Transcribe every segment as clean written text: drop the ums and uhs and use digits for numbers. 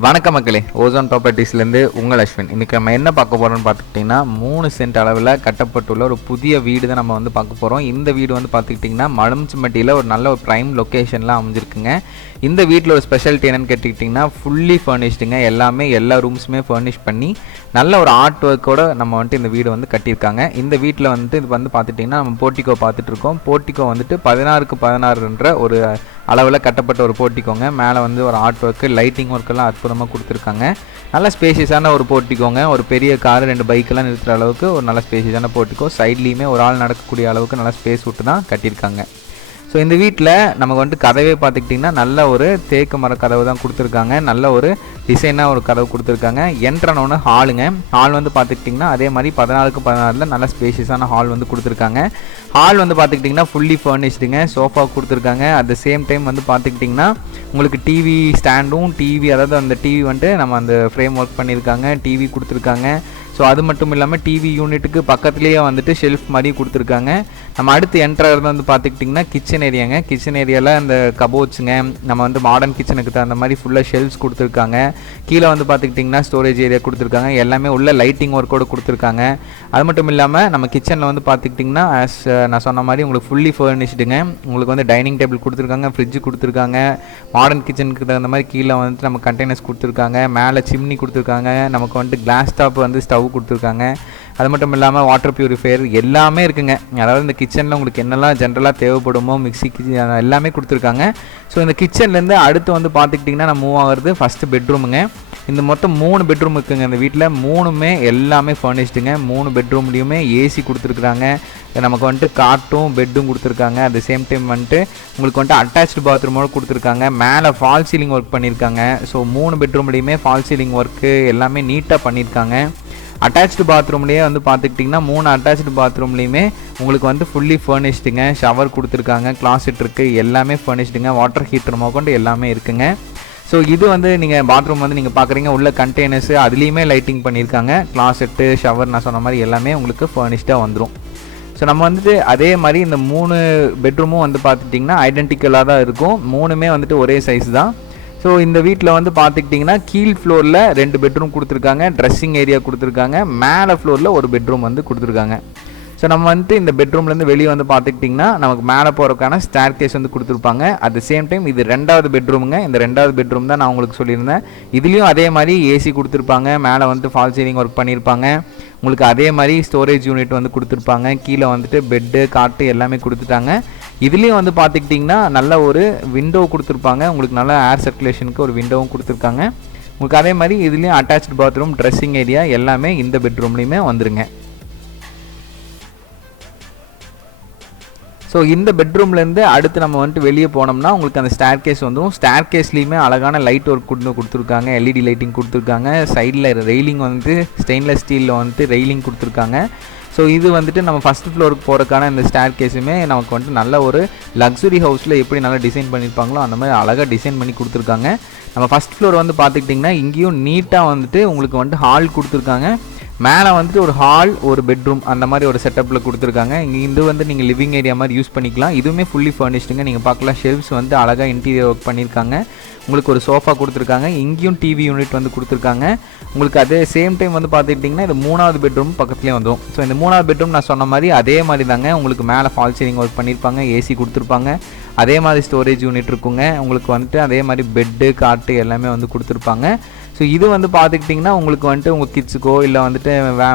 வணக்கம் மக்களே, ஓசோன் ப்ராப்பர்ட்டிஸ்லேருந்து உங்கள் அஸ்வின். இன்றைக்கி நம்ம என்ன பார்க்க போகிறோம்னு பார்த்துக்கிட்டிங்கன்னா 3 சென்ட் அளவில் கட்டப்பட்டுள்ள ஒரு புதிய வீடு தான் நம்ம வந்து பார்க்க போகிறோம். இந்த வீடு வந்து பார்த்துக்கிட்டிங்கன்னா மலம்ச்சிம்பட்டியில் ஒரு நல்ல ஒரு ப்ரைம் லொக்கேஷனில் அமைஞ்சிருக்குங்க. இந்த வீட்டில் ஒரு ஸ்பெஷாலிட்டி என்னென்னு கேட்டுக்கிட்டிங்கன்னா ஃபுல்லி ஃபர்னிஷ்டுங்க. எல்லா ரூம்ஸுமே ஃபர்னிஷ் பண்ணி நல்ல ஒரு ஆர்ட் ஒர்க்கோடு நம்ம வந்துட்டு இந்த வீடு வந்து கட்டியிருக்காங்க. இந்த வீட்டில் வந்துட்டு இது வந்து பார்த்துட்டிங்கன்னா நம்ம போர்ட்டிகோ பார்த்துட்ருக்கோம். போர்ட்டிகோ வந்துட்டு 16க்கு 16 ஒரு அளவில் கட்டப்பட்ட ஒரு போர்ட்டிக்கோங்க. மேலே வந்து ஒரு ஆர்ட் ஒர்க்கு, லைட்டிங் ஒர்க்கெல்லாம் அற்புதமாக கொடுத்துருக்காங்க. நல்ல ஸ்பேஷியஸான ஒரு போர்ட்டிக்கோங்க. ஒரு பெரிய கார் 2 பைக்கெல்லாம் நிறுத்துகிற அளவுக்கு ஒரு நல்ல ஸ்பேஷியஸான போர்ட்டிக்கோ. சைட்லேயுமே ஒரு ஆள் நடக்கக்கூடிய அளவுக்கு நல்லா ஸ்பேஸ் விட்டு தான் கட்டியிருக்காங்க. ஸோ இந்த வீட்டில் நமக்கு வந்துட்டு கதவே பார்த்துக்கிட்டிங்கன்னா நல்ல ஒரு தேக்கு மர கதவு தான் கொடுத்துருக்காங்க. நல்ல ஒரு டிசைனாக ஒரு கதவு கொடுத்துருக்காங்க. என்ட்ரானோன்னு ஹாலுங்க. ஹால் வந்து பார்த்துக்கிட்டிங்கன்னா அதே மாதிரி 16க்கு 16 நல்ல ஸ்பேஷியஸான ஹால் வந்து கொடுத்துருக்காங்க. ஹால் வந்து பார்த்துக்கிட்டிங்கன்னா ஃபுல்லி ஃபர்னிஷ்டுங்க. சோஃபா கொடுத்துருக்காங்க. அட் த சேம் டைம் வந்து பார்த்துக்கிட்டிங்கன்னா உங்களுக்கு டிவி ஸ்டாண்டும் அதாவது அந்த டிவி வந்துட்டு நம்ம அந்த ஃப்ரேம் ஒர்க் பண்ணியிருக்காங்க. டிவி கொடுத்துருக்காங்க. ஸோ அது மட்டும் இல்லாமல் டிவி யூனிட்டுக்கு பக்கத்துலேயே வந்துட்டு ஷெல்ஃப் மாதிரி கொடுத்துருக்காங்க. நம்ம அடுத்து என்ட்ராகிறது வந்து பார்த்துக்கிட்டிங்கன்னா கிச்சன் ஏரியாங்க. கிச்சன் ஏரியாவில் அந்த கபோர்ட்ஸுங்க, நம்ம வந்து மாடர்ன் கிச்சனுக்கு தகுந்த மாதிரி ஃபுல்லாக ஷெல்ஃப்ஸ் கொடுத்துருக்காங்க. கீழே வந்து பார்த்துக்கிட்டிங்கன்னா ஸ்டோரேஜ் ஏரியா கொடுத்துருக்காங்க. எல்லாமே உள்ள லைட்டிங் ஒர்க்கோடு கொடுத்துருக்காங்க. அது மட்டும் இல்லாமல் நம்ம கிச்சனில் வந்து பார்த்துக்கிட்டிங்கன்னா நான் சொன்ன மாதிரி உங்களுக்கு ஃபுல்லி ஃபர்னிஷ்டுங்க. உங்களுக்கு வந்து டைனிங் டேபிள் கொடுத்துருக்காங்க, ஃப்ரிட்ஜு கொடுத்துருக்காங்க. மாடர்ன் கிச்சனுக்கு தகுந்த மாதிரி கீழே வந்துட்டு நம்ம கண்டெய்னர்ஸ் கொடுத்துருக்காங்க. மேலே சிம்னி கொடுத்துருக்காங்க. நமக்கு வந்துட்டு கிளாஸ் டாப் வந்து ஸ்டவ் கொடுத்துருக்காங்க. அது மட்டும் இல்லாமல் வாட்டர் பியூரிஃபையர் எல்லாமே இருக்குங்க. அதாவது இந்த கிச்சனில் உங்களுக்கு என்னெல்லாம் ஜென்ரலாக தேவைப்படுமோ மிக்ஸி எல்லாமே கொடுத்துருக்காங்க. ஸோ இந்த கிச்சன்லேருந்து அடுத்து வந்து பார்த்துக்கிட்டிங்கன்னா நம்ம மூவ் ஆகிறது ஃபஸ்ட்டு பெட்ரூமுங்க. இந்த மொத்தம் 3 பெட்ரூம் இருக்குங்க. இந்த வீட்டில் 3மே எல்லாமே ஃபர்னிஷ்டுங்க. 3 பெட்ரூம்லேயுமே ஏசி கொடுத்துருக்குறாங்க. நமக்கு வந்துட்டு காட்டும் பெட்டும் கொடுத்துருக்காங்க. அட் த சேம் டைம் வந்துட்டு உங்களுக்கு வந்துட்டு அட்டாச்டு பாத்ரூமோடு கொடுத்துருக்காங்க. மேலே ஃபால் சீலிங் ஒர்க் பண்ணியிருக்காங்க. ஸோ 3 பெட்ரூம்லேயுமே ஃபால் சீலிங் ஒர்க்கு எல்லாமே நீட்டாக பண்ணியிருக்காங்க. அட்டாச்டு பாத்ரூம்லேயே வந்து பார்த்துக்கிட்டிங்கன்னா 3 அட்டாச்டு பாத்ரூம்லேயுமே உங்களுக்கு வந்து ஃபுல்லி ஃபர்னிஷ்டுங்க. ஷவர் கொடுத்துருக்காங்க, கிளாசெட் இருக்குது, எல்லாமே ஃபர்னிஷ்டுங்க. வாட்டர் ஹீட்டர் கொண்டு எல்லாமே இருக்குங்க. ஸோ இது வந்து நீங்கள் பாத்ரூம் வந்து நீங்கள் பார்க்குறீங்க, உள்ள கண்டெய்னர்ஸு அதுலேயுமே லைட்டிங் பண்ணியிருக்காங்க. கிளாசெட்டு, ஷவர் நான் சொன்ன மாதிரி எல்லாமே உங்களுக்கு ஃபர்னிஷ்டாக வந்துடும். ஸோ நம்ம வந்துட்டு அதே மாதிரி இந்த 3 பெட்ரூமும் வந்து பார்த்துட்டிங்கன்னா ஐடென்டிக்கலாக தான் இருக்கும். 3மே வந்துட்டு ஒரே சைஸ் தான். ஸோ இந்த வீட்டில் வந்து பார்த்துக்கிட்டிங்கன்னா கீழ் ஃப்ளோரில் 2 பெட்ரூம் கொடுத்துருக்காங்க, ட்ரெஸ்ஸிங் ஏரியா கொடுத்துருக்காங்க. மேலே ஃப்ளோரில் ஒரு பெட்ரூம் வந்து கொடுத்துருக்காங்க. ஸோ நம்ம வந்துட்டு இந்த பெட்ரூம்லேருந்து வெளியே வந்து பார்த்துக்கிட்டிங்கன்னா நமக்கு மேலே போகிறதுக்கான ஸ்டேர் கேஸ் வந்து கொடுத்துருப்பாங்க. அட் த சேம் டைம் இது 2வது பெட்ரூமுங்க. இந்த 2வது பெட்ரூம் தான் நான் உங்களுக்கு சொல்லியிருந்தேன். இதுலேயும் அதே மாதிரி ஏசி கொடுத்துருப்பாங்க. மேலே வந்துட்டு ஃபால் சீலிங் ஒர்க் பண்ணியிருப்பாங்க. உங்களுக்கு அதே மாதிரி ஸ்டோரேஜ் யூனிட் வந்து கொடுத்துருப்பாங்க. கீழே வந்துட்டு பெட்டு, காட்டு எல்லாமே கொடுத்துட்டாங்க. இதுலேயும் வந்து பார்த்துக்கிட்டிங்கன்னா நல்ல ஒரு விண்டோ கொடுத்துருப்பாங்க. உங்களுக்கு நல்ல ஏர் சர்க்குலேஷனுக்கு ஒரு விண்டோவும் கொடுத்துருக்காங்க. உங்களுக்கு அதே மாதிரி இதுலேயும் அட்டாச்டு பாத்ரூம், ட்ரெஸ்ஸிங் ஏரியா எல்லாமே இந்த பெட்ரூம்லேயுமே வந்துருங்க. ஸோ இந்த பெட்ரூம்லேருந்து அடுத்து நம்ம வந்துட்டு வெளியே போனோம்னா உங்களுக்கு அந்த ஸ்டேர் கேஸ் வந்துடும். ஸ்டேர் கேஸ்லேயுமே அழகான லைட் ஒர்க் கொடுத்துருக்காங்க. எல்இடி லைட்டிங் கொடுத்துருக்காங்க. சைடில் ரெயிலிங் வந்துட்டு ஸ்டெயின்லெஸ் ஸ்டீலில் வந்துட்டு ரெயிலிங் கொடுத்துருக்காங்க. ஸோ இது வந்துட்டு நம்ம ஃபஸ்ட் ஃப்ளோருக்கு போகிறக்கான இந்த ஸ்டேர் கேஸுமே நமக்கு வந்துட்டு நல்ல ஒரு லக்ஸுரி ஹவுஸில் எப்படி நல்லா டிசைன் பண்ணியிருப்பாங்களோ அந்த மாதிரி அழகாக டிசைன் பண்ணி கொடுத்துருக்காங்க. நம்ம ஃபஸ்ட் ஃப்ளோர் வந்து பார்த்துக்கிட்டிங்கன்னா இங்கேயும் நீட்டாக வந்துட்டு உங்களுக்கு வந்துட்டு ஹால் கொடுத்துருக்காங்க. மேலே வந்துட்டு ஒரு ஹால், ஒரு பெட்ரூம் அந்த மாதிரி ஒரு செட்டப்பில் கொடுத்துருக்காங்க. இங்கே இது வந்து நீங்கள் லிவிங் ஏரியா மாதிரி யூஸ் பண்ணிக்கலாம். இதுவுமே ஃபுல்லி ஃபர்னிஷ்டுங்க. நீங்கள் பார்க்கலாம், ஷெல்ஃப்ஸ் வந்து அழகாக இன்டீரியர் ஒர்க் பண்ணியிருக்காங்க. உங்களுக்கு ஒரு சோஃபா கொடுத்துருக்காங்க. இங்கேயும் டிவி யூனிட் வந்து கொடுத்துருக்காங்க. உங்களுக்கு அதே சேம் டைம் வந்து பார்த்துக்கிட்டிங்கன்னா இது 3வது பெட்ரூம் பக்கத்துலேயே வந்துடும். ஸோ இந்த 3வது பெட்ரூம் நான் சொன்ன மாதிரி அதே மாதிரி தாங்க. உங்களுக்கு மேலே ஃபால் சீலிங் ஒர்க் பண்ணியிருப்பாங்க, ஏசி கொடுத்துருப்பாங்க. அதே மாதிரி ஸ்டோரேஜ் யூனிட் இருக்குங்க. உங்களுக்கு வந்துட்டு அதே மாதிரி பெட்டு, காட்டு எல்லாமே வந்து கொடுத்துருப்பாங்க. ஸோ இது வந்து பார்த்துக்கிட்டிங்கன்னா உங்களுக்கு வந்துட்டு உங்கள் கிட்ஸுக்கோ இல்லை வந்துட்டு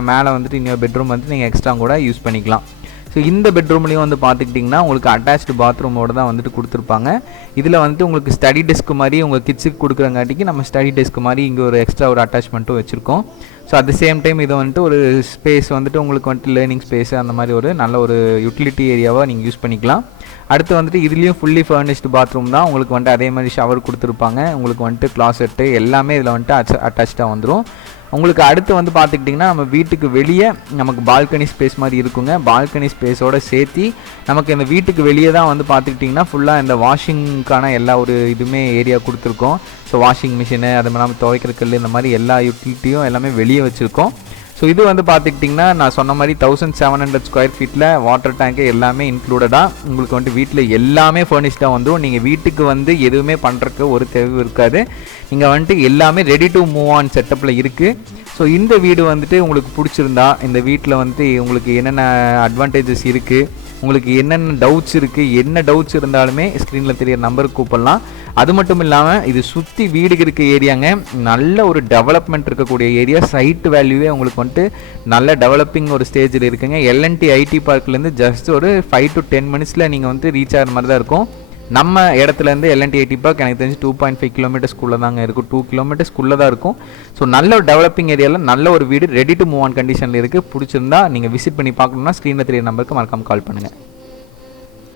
மேலே வந்துட்டு இன்னொரு பெட்ரூம் வந்துட்டு நீங்கள் எக்ஸ்ட்ரா கூட யூஸ் பண்ணிக்கலாம். ஸோ இந்த பெட்ரூம்லேயும் வந்து பார்த்துக்கிட்டிங்கன்னா உங்களுக்கு அட்டாச்டு பாத்ரூமோடு தான் வந்துட்டு கொடுத்துருப்பாங்க. இதில் வந்துட்டு உங்களுக்கு ஸ்டடி டெஸ்க் மாதிரி உங்கள் கிட்ஸுக்கு கொடுக்குறங்காட்டிக்கு நம்ம ஸ்டடி டெஸ்க் மாதிரி இங்கே ஒரு எக்ஸ்ட்ரா ஒரு அட்டாச்மெண்ட்டும் வச்சுருக்கோம். So at the same time இது வந்துட்டு ஒரு ஸ்பேஸ் வந்துட்டு உங்களுக்கு வந்துட்டு லேர்னிங் ஸ்பேஸு அந்த மாதிரி ஒரு நல்ல ஒரு யூட்டிலிட்டி ஏரியாவாக நீங்கள் யூஸ் பண்ணிக்கலாம். அடுத்து வந்துட்டு இதுலேயும் ஃபுல்லி ஃபர்னிஷ்டு பாத்ரூம் தான். உங்களுக்கு வந்துட்டு அதே மாதிரி ஷவர் கொடுத்துருப்பாங்க. உங்களுக்கு வந்துட்டு கிளாசெட்டு எல்லாமே இதில் வந்துட்டு அட்டாச்சாக வந்துடும். உங்களுக்கு அடுத்து வந்து பார்த்துக்கிட்டிங்கன்னா நம்ம வீட்டுக்கு வெளியே நமக்கு பால்கனி ஸ்பேஸ் மாதிரி இருக்குங்க. பால்கனி ஸ்பேஸோடு சேர்த்து நமக்கு இந்த வீட்டுக்கு வெளியே தான் வந்து பார்த்துக்கிட்டிங்கன்னா ஃபுல்லாக இந்த வாஷிங்க்கான எல்லா ஒரு இதுவுமே ஏரியா கொடுத்துருக்கோம். ஸோ வாஷிங் மிஷினு, அது இல்லாமல் துவைக்கிற கல், இந்த மாதிரி எல்லா யூட்டிலிட்டியும் எல்லாமே வெளியே வச்சுருக்கோம். ஸோ இது வந்து பார்த்துக்கிட்டிங்கன்னா நான் சொன்ன மாதிரி 1700 ஸ்கொயர் ஃபீட்டில் வாட்டர் டேங்க்கு எல்லாமே இன்க்ளூடடாக உங்களுக்கு வந்துட்டு வீட்டில் எல்லாமே ஃபர்னிஷ்டாக வந்துடும். நீங்கள் வீட்டுக்கு வந்து எதுவுமே பண்ணுறக்கு ஒரு தேவை இருக்காது. நீங்கள் வந்துட்டு எல்லாமே ரெடி டு மூவ் ஆன் செட்டப்பில் இருக்குது. ஸோ இந்த வீடு வந்துட்டு உங்களுக்கு பிடிச்சிருந்தா இந்த வீட்டில் வந்துட்டு உங்களுக்கு என்னென்ன அட்வான்டேஜஸ் இருக்குது, உங்களுக்கு என்னென்ன டவுட்ஸ் இருக்குது, என்ன டவுட்ஸ் இருந்தாலுமே ஸ்க்ரீனில் தெரிய நம்பருக்கு கூப்பிடலாம். அது மட்டும் இல்லாமல் இது சுற்றி வீடு இருக்க ஏரியாங்க, நல்ல ஒரு டெவலப்மெண்ட் இருக்கக்கூடிய ஏரியா. சைட் வேல்யூவே உங்களுக்கு வந்துட்டு நல்ல டெவலப்பிங் ஒரு ஸ்டேஜில் இருக்குங்க. எல்என்டி ஐடி பார்க்லேருந்து ஜஸ்ட் ஒரு 5 to 10 minutes நீங்கள் வந்து ரீச் ஆகிற மாதிரி தான் இருக்கும். நம்ம இடத்துலேருந்து எல்என்டி ஐடி பார்க் எனக்கு தெரிஞ்சு 2.5 kilometers தாங்க இருக்கும், 2 kilometers தான் இருக்கும். ஸோ நல்ல ஒரு டெவலப்பிங் ஏரியாவில் நல்ல ஒரு வீடு ரெடி டு மூவ் ஆன் கண்டிஷனில் இருக்குது. பிடிச்சிருந்தா நீங்கள் விசிட் பண்ணி பார்க்கணுன்னா ஸ்க்ரீனில் தெரிய நம்பருக்கு மறக்காமல் கால் பண்ணுங்கள்.